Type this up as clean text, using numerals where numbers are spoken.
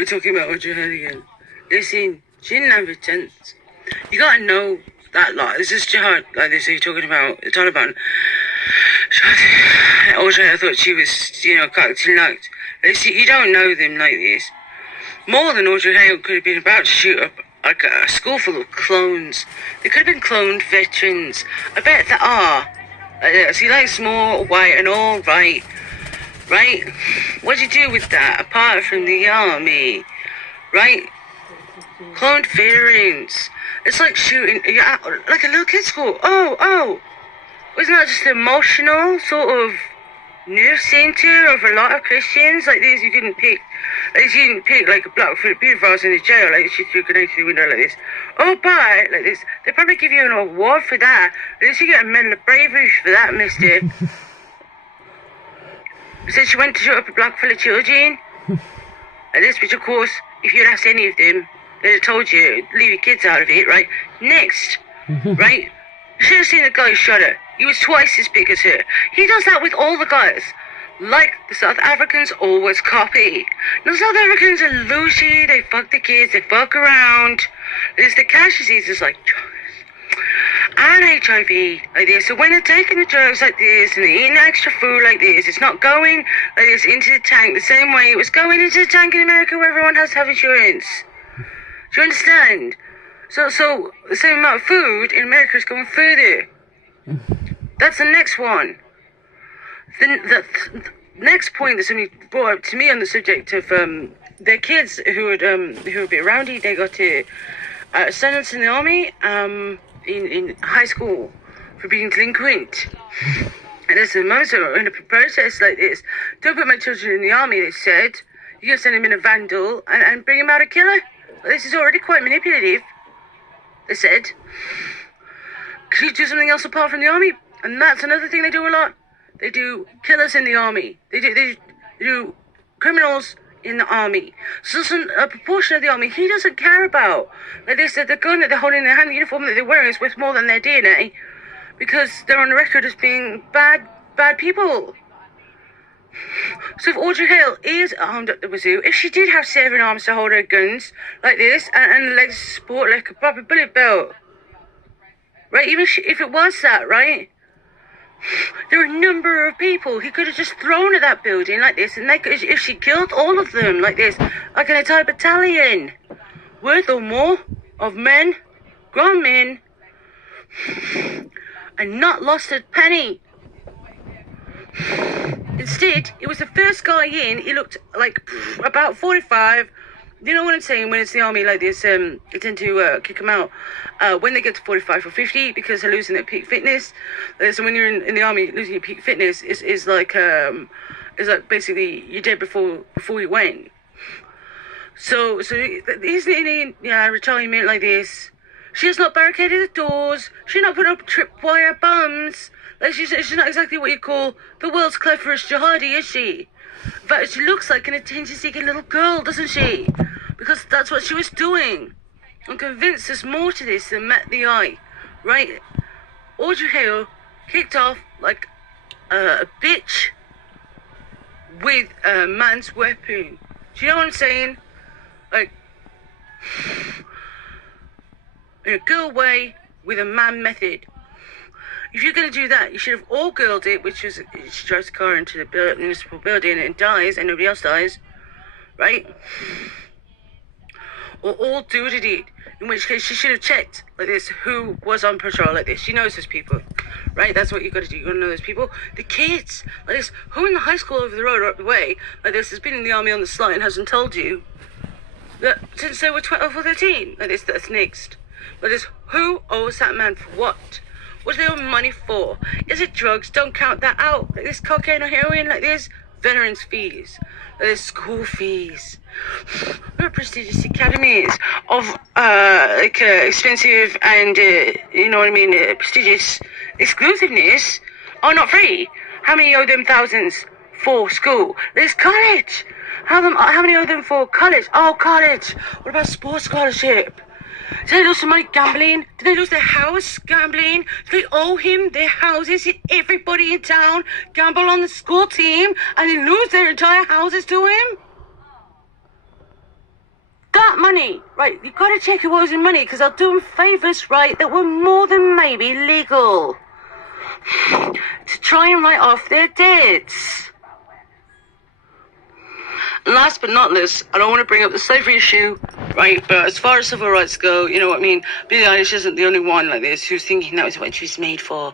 we're talking about Audrey Hale again. Listen, she didn't have a chance. You gotta know that lot. This is jihad, like this. You're talking about the Taliban. Audrey Hale thought she was, cocked and locked. Listen, you don't know them like this. More than Audrey Hale could have been about to shoot up like a school full of clones. They could have been cloned veterans. I bet there are. See, like small, white, and all right. Right? What do you do with that apart from the army? Right? Cloned veterans. It's like shooting, like a little kid's school. Oh. Wasn't that just emotional sort of nerve center of a lot of Christians? Like this, you couldn't pick. Like you didn't pick like a black pedophiles in the jail. Like she threw grenades through the window like this. Oh, bye, like this. They probably give you an award for that. At least you get a medal of bravery for that, mister. Said she went to shoot up a block full of children. Like this, which of course, if you'd asked any of them, they'd have told you, leave your kids out of it, right? Next, right? You should have seen the guy who shot her. He was twice as big as her. He does that with all the guys. Like the South Africans always copy. The South Africans are loosey, they fuck the kids, they fuck around. There's the cash diseases like drugs and HIV like this. So when they're taking the drugs like this and they're eating extra food like this, it's not going like this into the tank the same way it was going into the tank in America where everyone has to have insurance. Do you understand? So the same amount of food in America is going further. That's the next one. The next point that somebody brought up to me on the subject of their kids who were a bit rowdy. They got sentenced in the army in high school for being delinquent. And there's some mums who are in a protest like this. Don't put my children in the army, they said. You can send them in a vandal and bring them out a killer. Well, this is already quite manipulative, they said. Could you do something else apart from the army? And that's another thing they do a lot. They do killers in the army. They do criminals in the army. So a proportion of the army he doesn't care about. Like they said, the gun that they're holding in their hand, the uniform that they're wearing is worth more than their DNA. Because they're on the record as being bad people. So if Audrey Hale is armed up the wazoo, if she did have 7 arms to hold her guns like this, and legs to support like a proper bullet belt, right, even if it was that, right, there are a number of people he could have just thrown at that building like this, and they could, if she killed all of them like this, like an entire battalion worth or more of men, grown men, and not lost a penny. Instead, it was the first guy in. He looked like about 45. You know what I'm saying? When it's the army like this, they tend to kick them out when they get to 45 or 50 because they're losing their peak fitness. So when you're in the army, losing your peak fitness is like basically you're dead before you went. So he's in retirement like this. She's not barricaded the doors. She's not put up tripwire bombs. Like she's not exactly what you call the world's cleverest jihadi, is she? In fact, she looks like an attention-seeking little girl, doesn't she? Because that's what she was doing. I'm convinced there's more to this than met the eye, right? Audrey Hale kicked off like a bitch with a man's weapon. Do you know what I'm saying? Like, in a girl way with a man method. If you're going to do that, you should have all girled it, which is she drives the car into the municipal building and dies and nobody else dies, right? Or all duded it, in which case she should have checked like this who was on patrol like this. She knows those people, right? That's what you got to do. You got to know those people. The kids like this, who in the high school over the road or up the way like this has been in the army on the sly and hasn't told you that since they were 12 or 13 like this. That's next. Like this, who owes that man for what? What do they owe money for? Is it drugs? Don't count that out. Like this, cocaine or heroin, like this, veterans' fees, like this, school fees. There are prestigious academies of expensive and prestigious exclusiveness are not free. How many owe them thousands for school? There's college. How many owe them for college? Oh, college. What about sports scholarship? Did they lose some money gambling? Did they lose their house gambling? Did they owe him their houses? Did everybody in town gamble on the school team and then lose their entire houses to him? that money, right, you've got to check it was in money, because I'll do them favours, right, that were more than maybe legal. To try and write off their debts. And last but not least, I don't want to bring up the slavery issue, right, but as far as civil rights go, you know what I mean, Billie Eilish isn't the only one like this who's thinking that was what she was made for.